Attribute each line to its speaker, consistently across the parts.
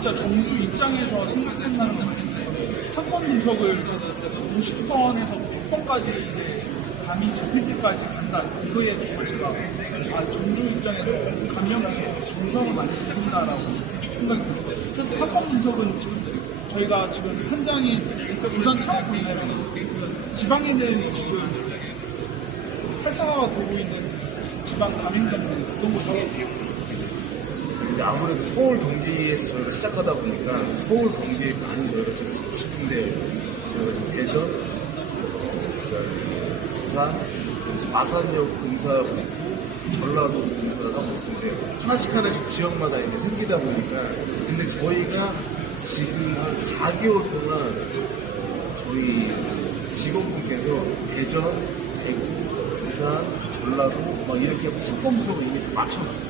Speaker 1: 진짜 정부 입장에서 생각한다는 건 사건 분석을 50번에서 100번까지 이제 감이 잡힐 때까지 간다. 이거에 정말 제가 아, 정주 입장에서 감명하게 정성을 많이 지킨다라고 생각이 들었어요. 사건 분석은 지금 저희가 지금 현장이 부산 창업 보이면 지방에는 지금 활성화가 되고 있는 지방 가맹점들 어떤 거죠?
Speaker 2: 이제 아무래도 서울 경기에서 저희가 시작하다 보니까 서울 경기에 많이 저희가 지금 집중돼 저희가 지금 대전, 부산, 마산역 공사하고 전라도 공사를 하고 있고 이제 하나씩 하나씩 지역마다 이제 생기다 보니까 근데 저희가 지금 한 4개월 동안 저희 직원분께서 대전, 대구, 부산, 전라도 막 이렇게 수권부석을 이미 다 맞춰놨어요.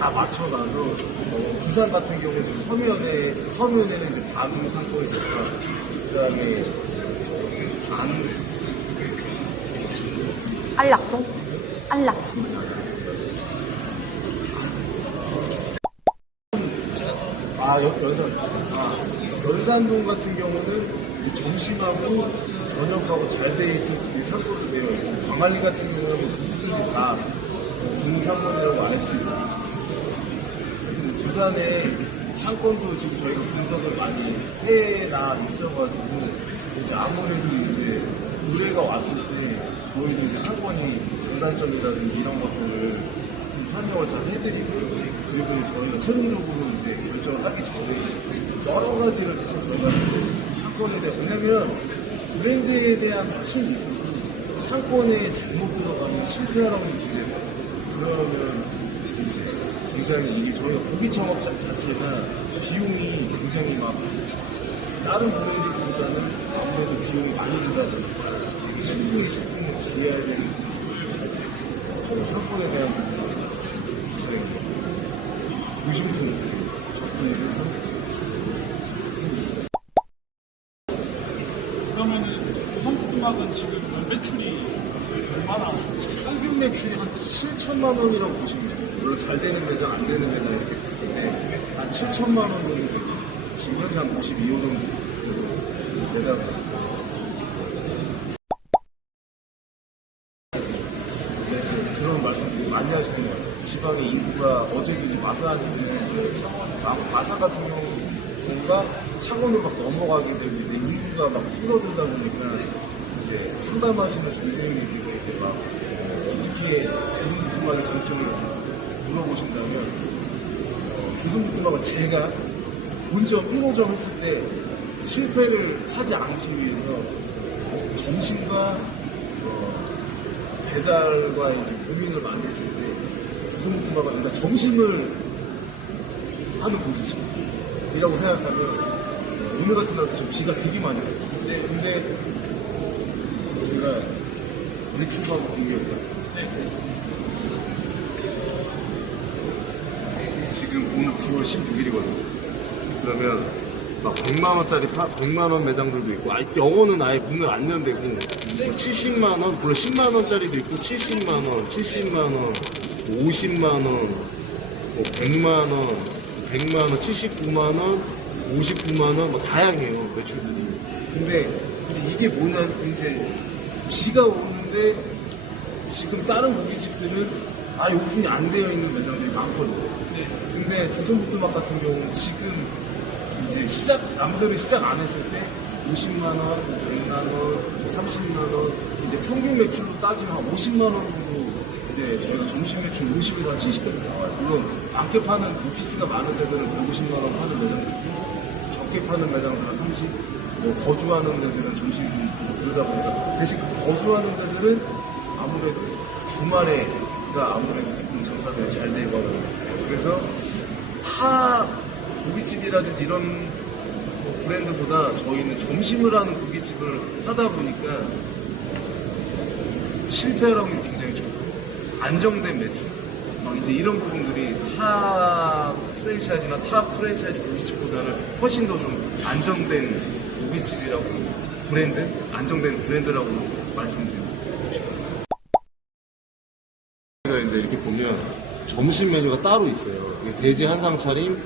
Speaker 2: 다 맞춰놔서 어, 부산 같은 경우는 지금 서면에 서면에는 이제 과금 상권이 있었다. 그다음에 안
Speaker 3: 안락동? 안락.
Speaker 2: 아, 연, 연산. 아, 연산동 같은 경우는 이제 점심하고 저녁하고 잘 돼 있을 수 있는 상권으로 되어 있고, 광안리 같은 경우는 뭐 누구든지 다 중상권이라고 알 수 있고. 부산에 상권도 지금 저희가 분석을 많이 해나 있어가지고, 이제 아무래도 이제 의뢰가 왔을 때 저희도 이제 상권이 장단점이라든지 이런 것들을 좀 설명을 잘 해드리고, 그리고 저희가 최종적으로 이제 결정을 하기 전에 여러 가지를 또 저희가 상권에 대한 왜냐면 브랜드에 대한 확신이 있어도 상권에 잘못 들어가면 실패하라고 이제 그러면 이제 굉장히 이게 저희가 고기 창업 자- 자체가 비용이 굉장히 막 다른 브랜드보다는 아무래도 비용이 많이 들다 보니까 신중히 신중히 기해야 되는. 저희 상권에 대한 굉장히 조심스럽게 접근을 해서
Speaker 1: 그러면은 구성음악은 지금 매출이
Speaker 2: 평균 매출이 한 7천만 원이라고 보시면 돼요. 물론 잘 되는 매장, 안 되는 매장 이렇게 봤을 때 한 7천만 원 정도 되고 지금 현재 한 52호 정도 매달 네, 그런 말씀들 많이 하시는 것 같아요. 지방의 인구가 어제도 마산이 창원, 마- 마산 같은 경우가 창원으로 막 넘어가게 되고 이제 인구가 막 줄어들다 보니까 이제 상담하시는 전주님께서 이제 막 어, 어떻게 교동부투막의 장점을 물어보신다면 어, 교동부투막은 제가 본점 1호점 했을 때 실패를 하지 않기 위해서 점심과 어, 배달과 이제 고민을 많이 했을 때 구성부터마가 일단 점심을 하는 고깃집이라고 생각하면 어, 오늘 같은 날도 지금 비가 되게 많이 와요. 근데 제가 매출하고 관계없다. 지금 오늘 9월 16일이거든요. 그러면 막 100만 원짜리 파, 100만 원 매장들도 있고, 아, 영어는 아예 문을 안 연대고, 70만 원, 물론 10만 원짜리도 있고, 70만 원, 70만 원, 50만 원, 뭐 100만 원, 100만 원, 79만 원, 59만 원, 뭐 다양해요 매출들이. 근데 이제 이게 뭐냐, 이제 비가 오는데 지금 다른 고깃집들은 아예 오픈이 안 되어 있는 매장들이 많거든요. 근데 조선부트맛 같은 경우는 지금 이제 시작, 남들이 시작 안 했을 때 50만 원, 100만 원, 30만 원, 이제 평균 매출로 따지면 한 50만 원 정도 이제 저희가 점심 매출 50에서 한 70까지 나와요. 물론 많게 파는 오피스가 많은 데들은 150만 원 파는 매장도 있고 적게 파는 매장들은 30, 뭐 거주하는 데들은 점심 좀 그러다 보니까 대신 그 거주하는 데들은 아무래도 주말에가 아무래도 조금 장사가 잘 되거든요. 그래서 타 고깃집이라든지 이런 뭐 브랜드보다 저희는 점심을 하는 고깃집을 하다 보니까 실패율이 굉장히 적고 안정된 매출 막 이제 이런 부분들이 타 프랜차이즈나 타 프랜차이즈 고깃집보다는 훨씬 더 좀 안정된 고깃집이라고 브랜드 안정된 브랜드라고 말씀드리고 싶습니다.
Speaker 4: 저희가 이제 이렇게 보면 점심 메뉴가 따로 있어요. 돼지 한상 차림,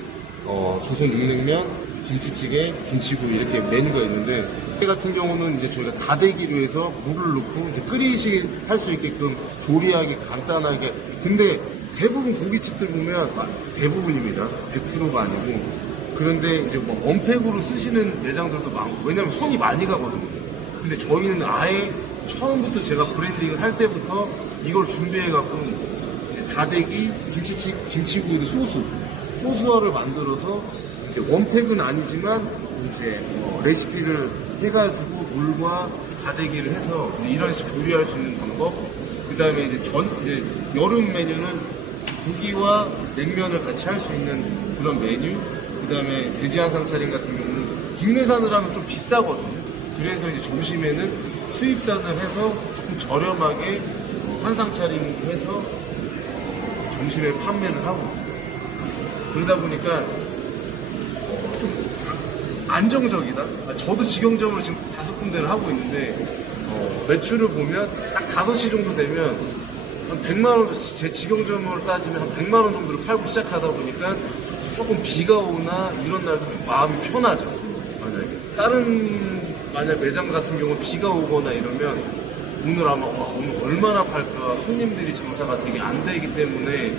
Speaker 4: 어, 조선 육냉면, 김치찌개, 김치구 이렇게 메뉴가 있는데 이 같은 경우는 이제 저희가 다대기로 해서 물을 넣고 이제 끓이시 할 수 있게끔 조리하게 간단하게 근데 대부분 고깃집들 보면 아, 대부분입니다. 100%가 아니고 그런데 이제 뭐 원팩으로 쓰시는 매장들도 많고 왜냐면 손이 많이 가거든요. 근데 저희는 아예 처음부터 제가 브랜딩을 할 때부터 이걸 준비해갖고 다대기, 김치치, 김치구이 소스, 소스화를 만들어서 이제 원팩은 아니지만 이제 뭐 레시피를 해가지고 물과 다대기를 해서 이런 식 조리할 수 있는 방법. 그 다음에 이제 전, 이제 여름 메뉴는 고기와 냉면을 같이 할 수 있는 그런 메뉴. 그 다음에 돼지 한상 차림 같은 경우는 국내산을 하면 좀 비싸거든요. 그래서 이제 점심에는 수입산을 해서 조금 저렴하게 한상 차림 해서 점심에 판매를 하고 있어요. 그러다 보니까 좀 안정적이다. 아, 저도 직영점을 지금 다섯 군데를 하고 있는데 어, 매출을 보면 딱 5시 정도 되면 한 100만 원, 제 직영점을 따지면 한 100만 원 정도를 팔고 시작하다 보니까 조금 비가 오나 이런 날도 좀 마음이 편하죠. 만약에 다른 만약 매장 같은 경우 비가 오거나 이러면 오늘 아마 와, 오늘 얼마나 팔까 손님들이 장사가 되게 안 되기 때문에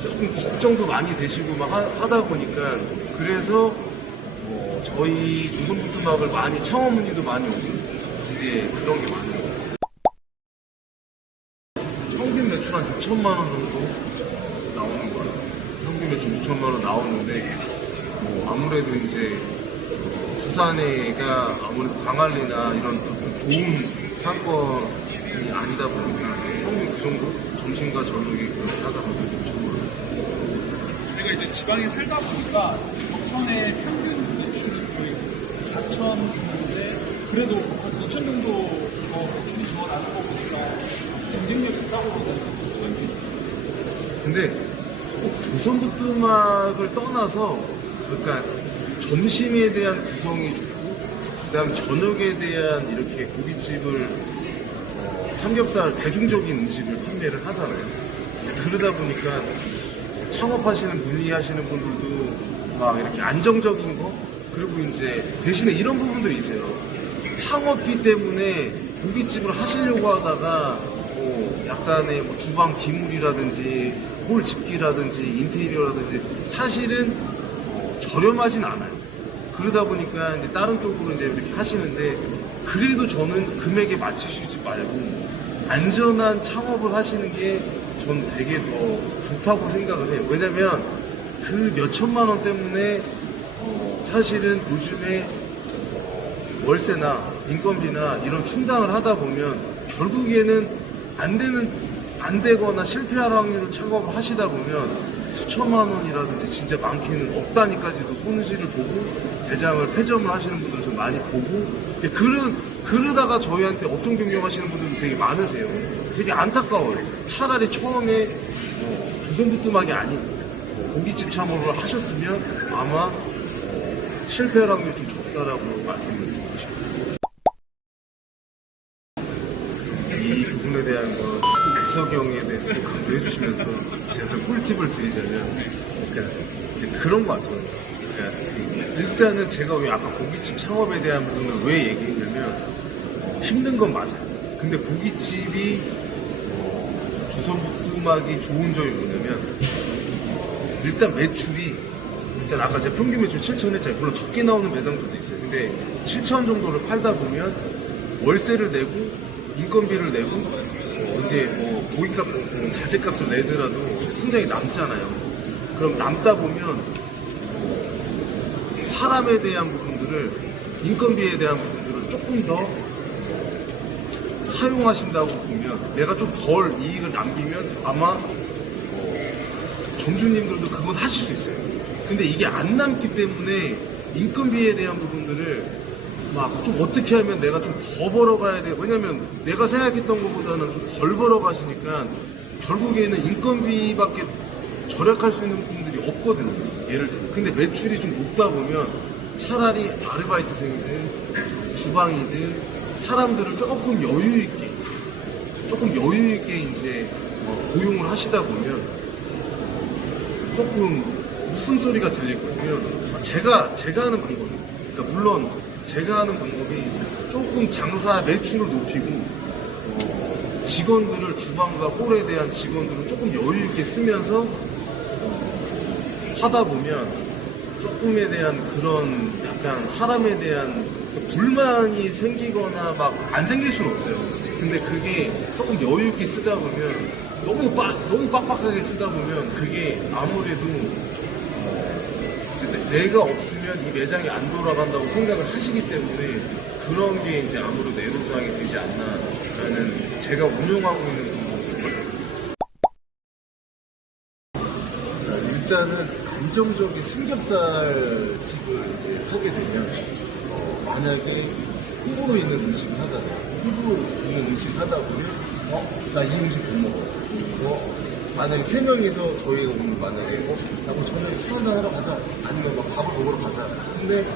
Speaker 4: 조금 걱정도 많이 되시고 막 하, 다 보니까 그래서 뭐 저희 조선부트막을 많이 창업 문의도 많이 오고 이제 그런 게 많아요. 평균 매출 한 6천만 원 정도 나오는 거예요. 평균 매출 6천만 원 나오는데 뭐 아무래도 이제 어, 부산에가 아무래도 광안리나 이런 좀 좋은 상권이 아니다 보니까 평균 그 정도 점심과 저녁에 하다 보면 6천만 원.
Speaker 1: 저희가 이제 지방에 살다 보니까 경천의 평균 매출이 거의 4천 정도인데 그래도 한 2천 정도 더 매출이 더 나는 거 보니까 경쟁력이 있다고 보거든요.
Speaker 2: 근데 꼭 조선부트막을 떠나서 그러니까 점심에 대한 구성이 좋고 그다음 저녁에 대한 이렇게 고깃집을 어, 삼겹살 대중적인 음식을 판매를 하잖아요. 그러다 보니까 창업하시는 문의 하시는 분들도 막 이렇게 안정적인 거 그리고 이제 대신에 이런 부분들이 있어요. 창업비 때문에 고깃집을 하시려고 하다가 뭐 약간의 뭐 주방 기물이라든지 홀 집기라든지 인테리어라든지 사실은 어, 저렴하진 않아요. 그러다 보니까 이제 다른 쪽으로 이제 이렇게 하시는데 그래도 저는 금액에 맞추시지 말고 안전한 창업을 하시는 게 전 되게 더 좋다고 생각을 해요. 왜냐면 그 몇천만 원 때문에 어, 사실은 요즘에 월세나 인건비나 이런 충당을 하다 보면 결국에는 안 되는 안 되거나 실패할 확률을 창업을 하시다 보면 수천만 원이라든지 진짜 많게는 억 단위까지도 손실을 보고 매장을 폐점을 하시는 분들을 좀 많이 보고 그런 그러다가 저희한테 업종 변경하시는 분들도 되게 많으세요. 되게 안타까워요. 차라리 처음에 뭐 조선부트막이 아닌 뭐 고깃집 창업을 하셨으면 아마 어, 실패할 확률이 좀 적다라고 말씀을 드리고 싶어요. 이 부분에 대한 거 우석이 형에 대해서 좀 강조해 주시면서 제가 꿀팁을 드리자면 그러니까 이제 그런 거 같아요. 그러니까 일단은 제가 왜 아까 고깃집 창업에 대한 부분을 왜 얘기했냐면 어, 힘든 건 맞아요. 근데 고깃집이 어, 조선부트막이 좋은 점이 뭐냐면 일단 매출이 일단 아까 제가 평균 매출 7천 했잖아요. 물론 적게 나오는 매장들도 있어요. 근데 7천 정도를 팔다 보면 월세를 내고 인건비를 내고 어, 이제 뭐 고깃값, 어, 자재값을 내더라도 통장에 남잖아요. 그럼 남다 보면 사람에 대한 부분들을 인건비에 대한 부분들을 조금 더 사용하신다고 보면 내가 좀 덜 이익을 남기면 아마 어, 점주님들도 그건 하실 수 있어요. 근데 이게 안 남기 때문에 인건비에 대한 부분들을 막 좀 어떻게 하면 내가 좀 더 벌어가야 돼. 왜냐면 내가 생각했던 것보다는 좀 덜 벌어가시니까 결국에는 인건비밖에 절약할 수 있는 부분들이 없거든요. 예를 들어. 근데 매출이 좀 높다 보면 차라리 아르바이트생이든 주방이든 사람들을 조금 여유 있게 조금 여유 있게 이제 어, 고용을 하시다 보면 조금 웃음소리가 들릴 거면 제가 제가 하는 방법이 그러니까 물론 제가 하는 방법이 조금 장사 매출을 높이고 어, 직원들을 주방과 홀에 대한 직원들을 조금 여유 있게 쓰면서 어, 하다 보면 조금에 대한 그런 약간 사람에 대한 불만이 생기거나 막 안 생길 수는 없어요. 근데 그게 조금 여유 있게 쓰다 보면 너무 빡 너무 빡빡하게 쓰다 보면 그게 아무래도 근데 내가 없으면 이 매장이 안 돌아간다고 생각을 하시기 때문에 그런 게 이제 아무래도 애로사항이 되지 않나라는 제가 운영하고 있는 안정적인 삼겹살 집을 이제 하게 되면 어, 만약에 호불호 있는 음식을 하잖아요. 호불호 있는 음식을 하다 보면 어? 나 이 음식 못 먹어. 어? 만약에 세 명이서 저희가 오늘 만약에 어? 나뭐 저녁에 술 한잔 하러 가자. 아니면 막 밥을 먹으러 가자. 근데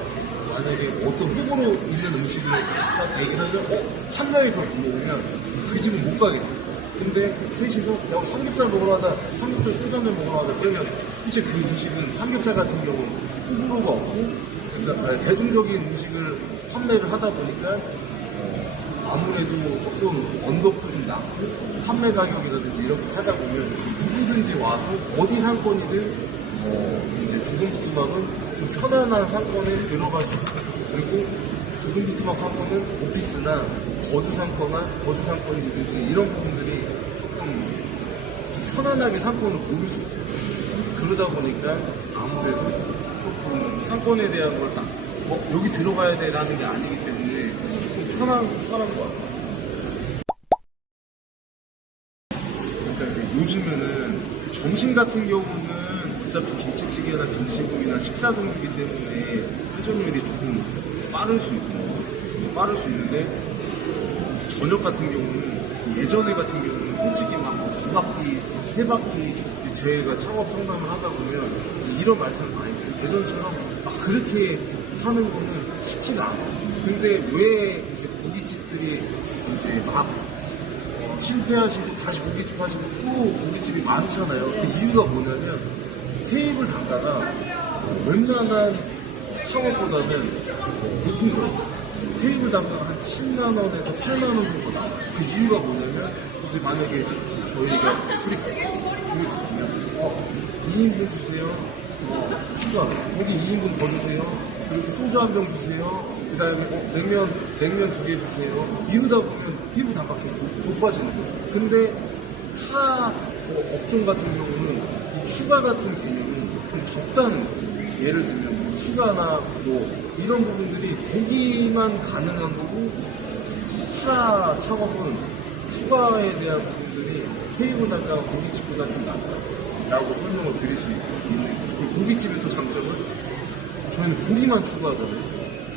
Speaker 2: 만약에 어떤 호불호 있는 음식을 딱 얘기를 하면 어? 한 명이 그걸 못 먹으면 그 집은 못 가겠네. 근데 셋이서 야 삼겹살 먹으러 가자 삼겹살 한잔 먹으러 가자 그러면 실제 그 음식은 삼겹살 같은 경우는 호불호가 없고 대중적인 음식을 판매를 하다 보니까 어, 아무래도 조금 언덕도 좀 낮고 판매 가격이라든지 이렇게 하다 보면 누구든지 와서 어디 상권이든 어, 이제 조선부트막은 좀 편안한 상권에 들어갈 수 있고 그리고 조선부트막 상권은 오피스나 거주 상권이나 거주 상권이든지 이런 부분들이 조금 편안하게 상권을 고를 수 있어요. 그러다 보니까 아무래도 조금 상권에 대한 걸 딱, 어, 여기 들어가야 돼라는 게 아니기 때문에 조금 편한, 편한 것 같아요. 그러니까 요즘에는 점심 같은 경우는 어차피 김치찌개나 김치국이나 식사 종류이기 때문에 회전율이 조금 빠를 수 있고 빠를 수 있는데 저녁 같은 경우는 예전에 같은 경우는 솔직히 막 두 바퀴, 세 바퀴 저희가 창업 상담을 하다 보면 이런 말씀을 많이 드려요. 예전처럼 막 그렇게 하는 거는 쉽지가 않아요. 근데 왜 이제 고깃집들이 이제 막 실패하시고 다시 고깃집 하시고 또 고깃집이 많잖아요. 그 이유가 뭐냐면 테이블 단가가 웬만한 창업보다는 높은 거예요. 테이블 단가가 한 7만 원에서 8만 원 정도 나와요. 그 이유가 뭐냐면 이제 만약에 저희가 술이 갔으면 어 2인분 주세요. 어, 추가 거기 2인분 더 주세요. 그리고 소주 한 병 주세요. 그 다음에 어, 냉면 냉면 두 개 주세요. 이러다 보면 테이블 단가가 계속 높아지는 거예요. 근데 타 어, 업종 같은 경우는 이 추가 같은 개념이 좀 적다는 거예요. 예를 들면 뭐 추가나 뭐 이런 부분들이 고기만 가능한 거고 타 창업은 추가에 대한 부분들이 테이블 단가가 고깃집보다 좀 낫다 라고 설명을 드릴 수 있는. 그리고 고깃집의 또 장점은 저희는 고기만 추가하잖아요.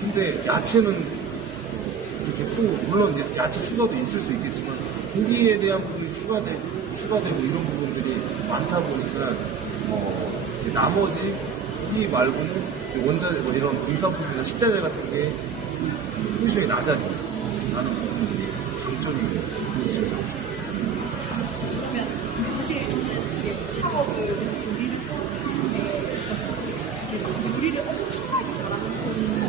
Speaker 2: 근데 야채는 이렇게 또 물론 야채 추가도 있을 수 있겠지만 고기에 대한 부분이 추가되고 추가되고 이런 부분들이 많다 보니까 어 나머지 고기 말고는 이제 원자 뭐 이런 인산품이나 식자재 같은 게좀 포지션이 낮아진다는 부분들이 장점이고 그것이 장점.
Speaker 3: 그러면 사실 저는 이제 창업을 준비를 했는데 요리를 엄청나게 잘하는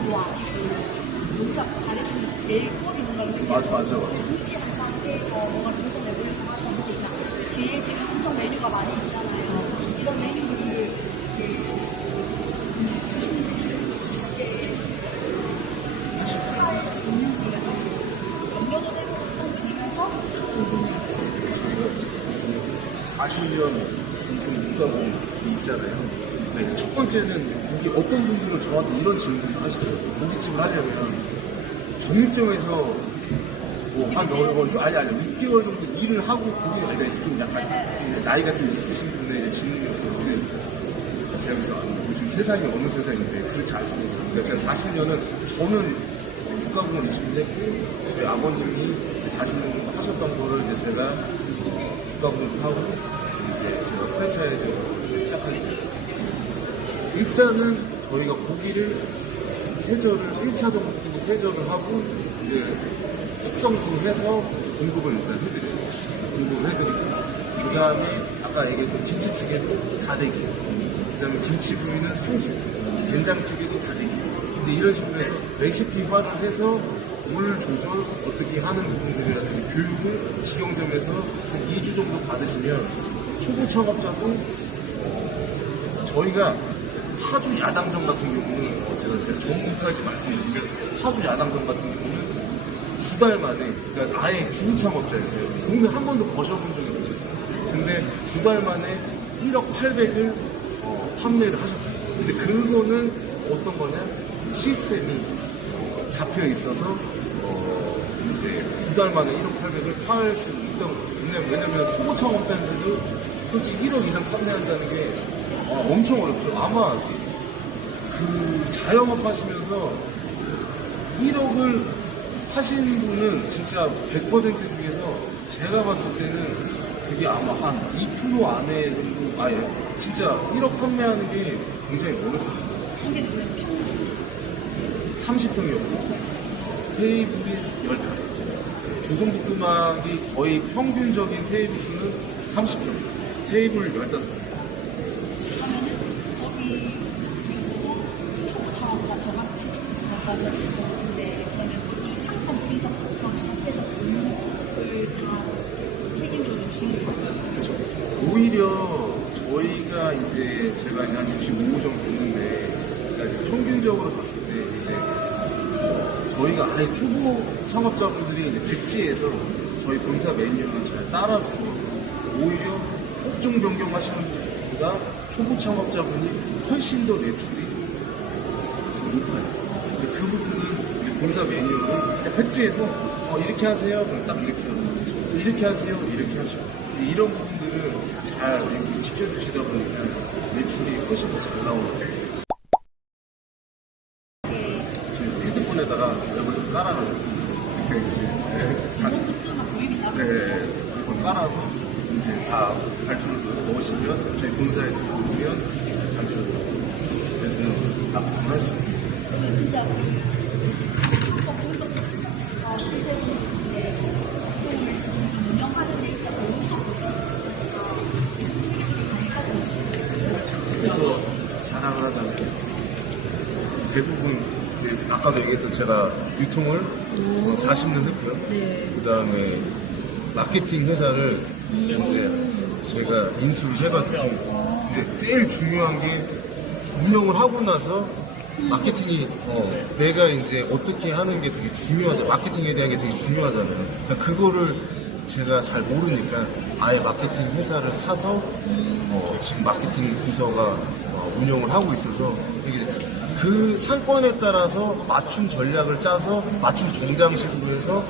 Speaker 3: 것도 아니고 농사 잘했으면 제일 꼴이 뭔가를 되게
Speaker 5: 맞아 맞아 맞아.
Speaker 3: 유지한 상태에서 뭔가 도전해보려고 하다 보니까 뒤에 지금 엄청 메뉴가 많이 있잖아요. 이런 메뉴들을 이제 주시는 대신 쉽게 실수할 수 있는지가 좀 염려도 되고 또 느끼면서 조금
Speaker 5: 40년 좀 문과공이 있잖아요. 네, 첫 번째는 거기 어떤 분들은 저한테 이런 질문을 하시더라고요. 고깃집을 하려면 정육점에서 뭐한 어, 아니 아니 6개월 정도 일을 하고 고기 아니 좀 약간 나이가 좀 있으신 분의 질문이었어요. 근데
Speaker 2: 여기서 요즘 세상이 어느 세상인데 그렇지 않습니다. 그러니까 제가 40년은 저는 국가공을 20년 했고 저희 아버님이 40년 정도 하셨던 거를 이제 제가 어, 국가공을 하고 이제 제가 프랜차이즈를 시작하게 됐어요. 일단은 저희가 고기를 세절을 1차 정도 세절을 하고 이제 숙성도 해서 공급을 일단 해드려요. 공급을 해드리고 그 다음에 아까 얘기했던 김치찌개도 다대기 그 다음에 김치구이는 소스 된장찌개도 다대기 근데 이런 식으로 레시피화를 해서 물 조절 어떻게 하는 부분들이라든지 교육을 직영점에서 한 2주 정도 받으시면 초보 창업자도 저희가 파주 야당점 같은 경우는 어, 제가 전문까지 말씀드리면 파주 야당점 같은 경우는 두 달 만에 그러니까 아예 주 창업자였어요. 돈을 한 번도 버셔본 적이 없었어요. 근데 두 달 만에 1억 800을 어, 판매를 하셨어요. 근데 그거는 어떤 거냐? 시스템이 어, 잡혀 있어서 어, 이제 두 달 만에 1억 800을 팔 수 있던 거예요. 왜냐면 초보 창업자들도 솔직히 1억 이상 판매한다는 게 어, 엄청 어렵죠. 아마 그 자영업 하시면서 1억을 하신 분은 진짜 100% 중에서 제가 봤을 때는 그게 아마 한 2% 안에 정도, 아예 진짜 1억 판매하는 게 굉장히 어렵습니다.
Speaker 3: 한개 누구예요? 평균
Speaker 2: 30평이었고 테이블이 15개. 조선부뚜막이 거의 평균적인 테이블 수는 30평. 테이블 15개.
Speaker 3: 하면은 거기 그리고 초보 창업자 저같이 초보 창업자가 있을 것 같은데 그러면 이 상권 분석부터 시작해서 교육을 다 책임져 주시는 거예요?
Speaker 2: 그렇죠. 오히려 저희가 이제 제가 한 65 정도 됐는데 그러니까 이제 평균적으로 봤을 때 이제 어, 아예 초보 창업자분들이 백지에서 저희 본사 메뉴를 잘 따라서 오히려 업종 변경하시는 분보다 초보 창업자분이 훨씬 더 매출이 더 높아요. 그 부분은 본사 메뉴를 백지에서 어, 이렇게 하세요. 그럼 딱 이렇게 하고 이렇게 하세요. 이렇게 하시고 이런 부분들을 잘 지켜주시다 보니까 매출이 훨씬 더 잘 나오는 거예요. 저희 핸드폰에다가 웹을 좀 깔아가지고 이렇게 이제
Speaker 3: 모임이 따로
Speaker 2: 네, 이걸 깔아서 이제 다 발주를 넣으시면 저희 본사에 들어오면 발주를 그래서 납품을 할수.
Speaker 3: 근데 진짜 상권 분석부터 실제로 이제 활동을 운영하는 데 있어서 운석 책임을 많이 가지고 계시는
Speaker 2: 또 자랑을 하자면 대부분 이제 아까도 얘기했던 제가 유통을 40년 했고요. 그 다음에 마케팅 회사를 이제 제가 인수를 해가지고 이제 제일 중요한 게 운영을 하고 나서 마케팅이 어, 내가 이제 어떻게 하는 게 되게 중요하죠. 마케팅에 대한 게 되게 중요하잖아요. 그러니까 그거를 제가 잘 모르니까 아예 마케팅 회사를 사서 어, 지금 마케팅 부서가 어, 운영을 하고 있어서 이게 그 상권에 따라서 맞춤 전략을 짜서 맞춤 정장식으로 해서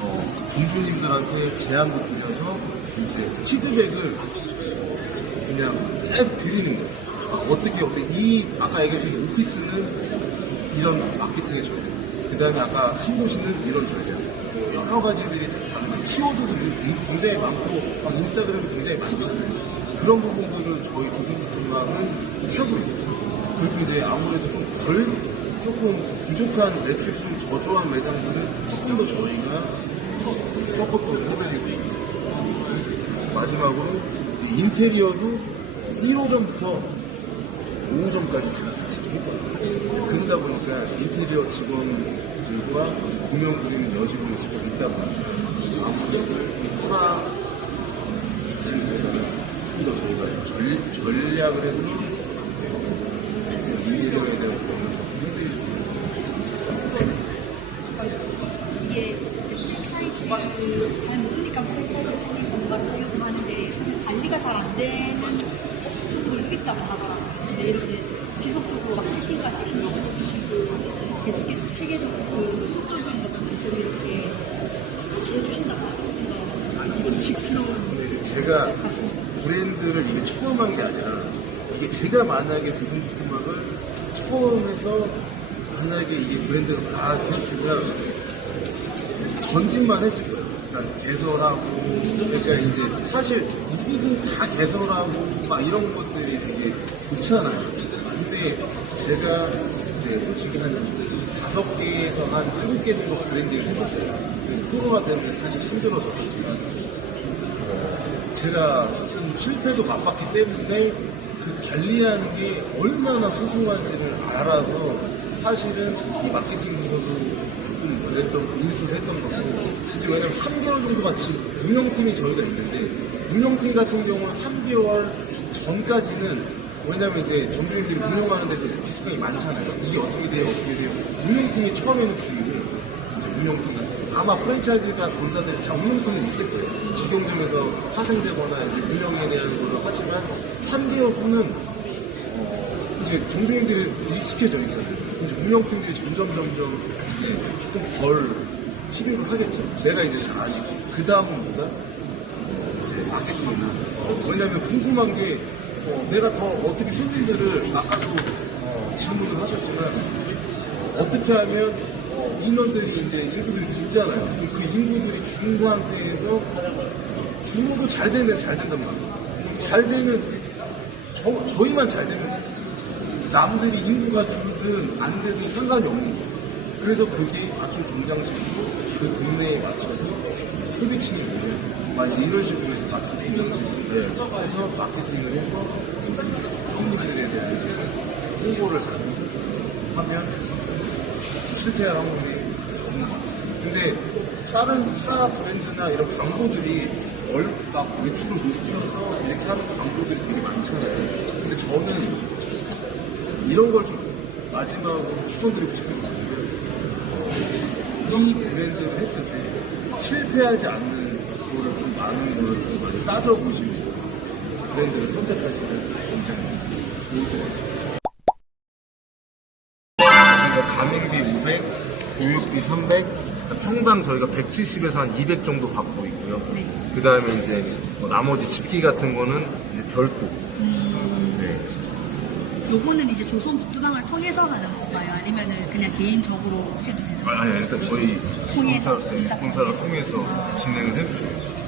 Speaker 2: 어, 종주님들한테 제안도 드려서 이제 피드백을 어, 그냥 계속 드리는 거예요. 아, 어떻게 어떻게 이 아까 얘기했던 오피스는 이런 마케팅의 전략, 그 다음에 아까 신도시는 이런 전략, 뭐 여러 가지들이. 키워드들이 굉장히 많고 막 인스타그램도 굉장히 많잖아요. 그런 부분들을 저희 조선부통방은 켜고 있어요. 그리고 이제 아무래도 좀 덜 조금 부족한 매출 좀 저조한 매장들은 조금 더 저희가 서포트를 해드리고 마지막으로 인테리어도 1호점부터 5호점까지 제가 다 직접 했거든요. 그러다 보니까 인테리어 직원들과 조명 그리는 여직원이 직접 있다 보니까 아무래도 허락 조금 더 저희가 전, 전략을 해서 인테리어에 대한 부분을 해드릴 수 있는
Speaker 3: 이게 이제 프랜차이즈를 잘 모르니까 프랜차이즈 통해 뭔가를 하려고 하는데 사실 관리가 잘 안 되는 쪽도 있다고 하더라고요. 근데 이렇게 지속적으로 마케팅까지 신경 써주시고 계속 계속 체계적으로 그 속적인 것도 계속 이렇게 같이 해주신다고 하니까 이건 직스러운
Speaker 2: 제가. 브랜드를 이미 처음 한 게 아니라 이게 제가 만약에 조선부트막을 처음에서 만약에 이게 브랜드를 다 했으면 전진만 했을 거예요. 그러니까 개설하고, 그러니까 이제 사실 누구든 다 개설하고 막 이런 것들이 되게 좋잖아요. 근데 제가 이제 솔직히 한 다섯 개에서 한 일곱 개 정도 브랜드를 했었어요. 코로나 때문에 사실 힘들어졌었지만, 어, 제가 실패도 맛봤기 때문에 그 관리하는 게 얼마나 소중한지를 알아서 사실은 이 마케팅 부서도 조금 그랬던 인수를 했던 거고 이제 왜냐면 3개월 정도가 지금 운영팀이 저희가 있는데 운영팀 같은 경우는 3개월 전까지는 왜냐면 이제 점주님들이 운영하는 데서 비스방이 많잖아요. 이게 어떻게 돼요, 어떻게 돼요. 운영팀이 처음에는 중요해요. 이제 운영팀은 아마 프랜차이즈가 본사들이 다 운영팀은 있을 거예요. 직영점에서 파생되거나 운영에 대한 걸로 하지만 3개월 후는 어, 이제 점주님들이 익숙해져 있잖아요. 이제 운영팀들이 점점 점점 이제 조금 덜 필요를 하겠죠. 내가 이제 잘 아니고 그 다음은 뭐다? 이제 마케팅을 어, 왜냐면 궁금한 게 어, 내가 더 어떻게 손님들을 아까도 어, 질문을 하셨지만 어떻게 하면 어, 인원들이 이제 인구들이 줄잖아요. 그 인구들이 준 상태에서 줄어도 잘 되는 잘 된단 말이에요. 잘 되는 저, 저희만 잘 되면 되지. 남들이 인구가 줄든 안 되든 상관이 없는 거예요. 그래서 그게 맞춤 종장식으로 그 동네에 맞춰서 소비층이 뭐예요. 이런 식으로 해서 맞춤 종장식 네. 해서 마케팅을 해서 손님들에 대한 홍보를 잘해서 하면 확률이 적은 것 같아요. 근데 다른 타 브랜드나 이런 광고들이 얼, 막 매출을 높여서 이렇게 하는 광고들이 되게 많잖아요. 근데 저는 이런 걸 좀 마지막으로 추천드리고 싶은 게 어, 이 브랜드를 했을 때 실패하지 않는 거를 좀 많은 거를 좀 많이 따져보시고 브랜드를 선택하시면 굉장히 좋을 것 같아요. 300, 평당 저희가 170에서 한 200 정도 받고 있고요. 그 다음에 이제 뭐 나머지 집기 같은 거는 이제 별도. 네.
Speaker 3: 요거는 이제 조선 부뚜방을 통해서 하는 건가요? 아니면은 그냥 개인적으로 해도 되나요?
Speaker 2: 아니, 일단 저희
Speaker 3: 통해서?
Speaker 2: 본사, 네, 본사를 통해서 진행을 해주셔야죠.